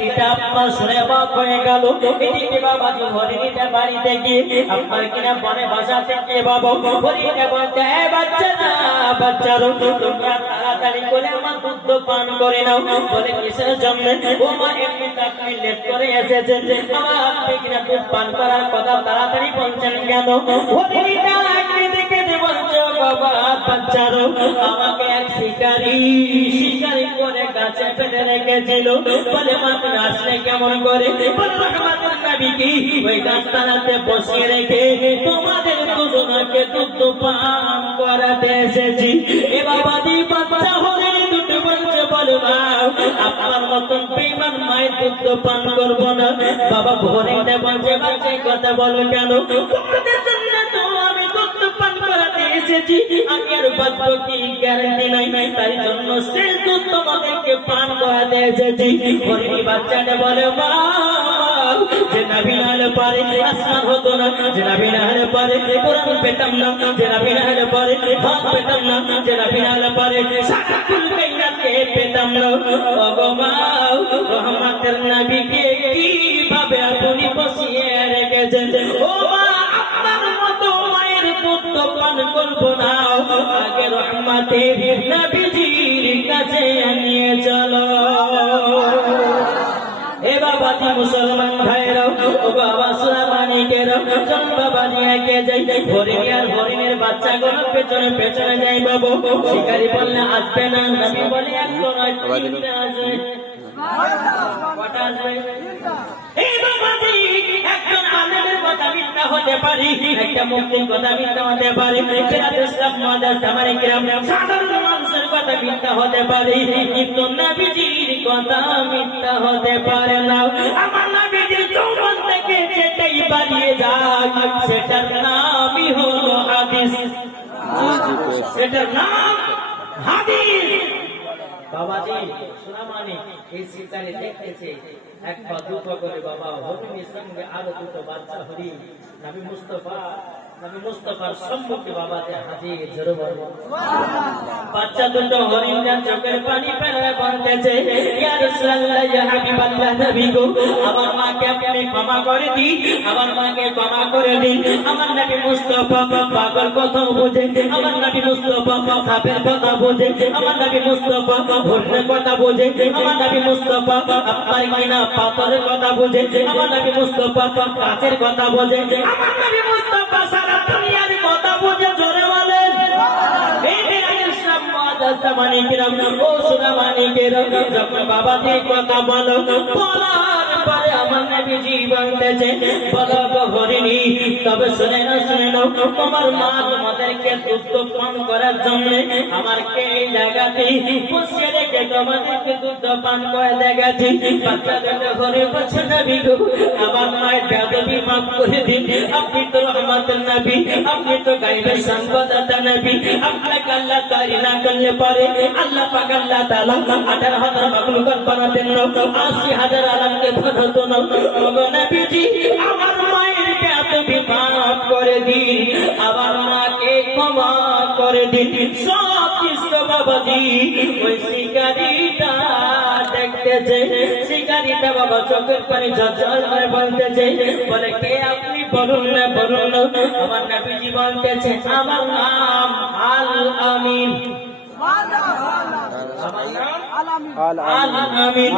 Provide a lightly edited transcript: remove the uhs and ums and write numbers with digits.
শিকারিটা আপনার শুনে অবাক হয়ে গেল। এদিকে বাবাজি হরিণীটা বাড়িতে গিয়ে আপনার কিনা বনে বাসা থেকে বাবা হরিণীটা বলছে, বাচ্চারা বাচ্চারো তোমরা তাড়াতাড়ি করে আমার দুধ পান করে নাও। বলে কিসের জন্য? ও মা এমনি আপনি লেট করে এসেছেন, আমার আপনি কিনা দুধ পান করার কথা তাড়াতাড়ি বলছেন কেন? হরিণীটা দেখে বলছে, বাবা বাচ্চারো আমাকে এক শিকারি করে গাছে ফেলে রেখেছিল। বলে মা তুমি আসলে কেমন করে? বলে রহমাতুল নবী ওই গাছতলাতে বসিয়ে রেখে তোমাদের দুজনকে দুধ পান করাতে এসেছি। এ বাবা দি বাচ্চা হলে দুটো বলছে, বলো না আপনার মতন বেঈমান মায়ের দুধ পান করবো না। বাবা হরিণটা বলছে, বাচ্চা কথা বলো কেন? তোমাদের জন্য তো আমি দুধ পান করাতে এসেছি, আমি আর বাঁচবো কি গ্যারান্টি নাই, তাই জন্য শেষ দুধ তোমাদেরকে পান করাতে এসেছি। হরিণী বাচ্চাটা বলে, মা যে নবী না হলে পারে আসমান হতো না, যে নবী না হলে পারে কোরআন পেতাম না, যে নবী না হলে পারে ভাত পেতাম না, যে নবী না হলে পারে সাকাতুল কায়নাতে পেতাম না। ওগো মা রহমতের নবীকে কিভাবে আপনি বসিয়ে রেখেছেন? ও মা আপনার মতো মায়ের দুধ পান করবো না, আগে রহমতের নবীজির কাছে নিয়ে চলো। এ বাবাজি মুসলমান ভাইরা, ও বাবা সুলাইমানিকেরা, চল বাবাজি একে যাই। হরিণ আর হরিণের বাচ্চাগুলো পেছনে পেছনে যাই বাবু। শিকারি বললে আসবে না, নবী বলে একজন আসবে। কটা আসবে? এই বাবাজি একজন আলেমের কথা মিথ্যা হতে পারে, একটা মুফতির কথা মিথ্যা হতে পারে, ইসলাম মাদ্রাসা মানে কিরাম সাধারণ মানুষের কথা মিথ্যা হতে পারে, কিন্তু নবীজির কথা মিথ্যা হতে পারে না। আমার নবীজির যৌবন থেকে যেটাই বাড়িয়ে যাক সেটার নামই হলো হাদিস, সেটার নাম হাদিস। বাবাজি সুলাইমানি এই শিকারে দেখতেছে এক পা দুটো করে বাবা হরিণের সঙ্গে আরো দুটো বাচ্চা হরিণ নবী মুস্তাফার সম্মুখে বাবাতে হাজির। জোরে বলো বাচ্চা দুটো হরিণটা চোখের পানি ফেলে বলতেছে, ইয়া রাসূলুল্লাহ ইয়া হাবিবাল্লাহ নবী গো আমার মাকে আপনি ক্ষমা করে দিন, আমার মাকে ক্ষমা করে দিন। আমার নবী মুস্তাফা পাগল কথা বোঝে, আমার নবী মুস্তাফা সাপের কথা বোঝে, আমার নবী মুস্তাফা হরিণের কথা বোঝে, আমার নবী মুস্তাফা আপনার কিনা পাথরের কথা বোঝে, আমার নবী মুস্তাফা কাচের কথা বোঝে, আমার নবী মুস্তাফা সারা দুনিয়ার কথা বোঝে। জোরে বলেন ইসলাম মাদ্রাসা মানে কিরাম, ও সুলাইমানিকেরা যখন বাবাজি কথা বলো বলার পরে আমার নবীজি বলতেছে, বলো হরিণী তবে শুনে নাও তোমার মা তোমাদেরকে দুধ পান করার জন্য আমাকে এই জায়গাতে বসিয়ে রেখে তোমাদেরকে দুধ পান করে দেখাচ্ছি। বাচ্চাদের ঘরে বসে নবী গো আমার মায়ের বেয়াদবি মাফ করে দিন, আপনি তো রহমতের নবী, আপনি তো গায়বের সংবাদদাতা নবী, আপনাকে আল্লাহ তাআলা না করলে পারে আল্লাহ পাক আল্লাহ তাআলা 18,000 মাখলুকাত বানাতেন না, 80,000 আলামকে বানাতো না। ওগো নবীজি আমার মায়ের বেয়াদবি মাফ করে দিন, আমার মাকে ক্ষমা করে দিন। সব কিছু বাবাজি ওই শিকারিটা দেখতেছে, শিকারিটা বাবা চোখের পানি ঝরঝর করে বলতেছে, বলে কে আপনি বলুন না বলুন না। আমার নবীজি বলতেছে আমার নাম আল আমিন, আমার নাম আল আমিন।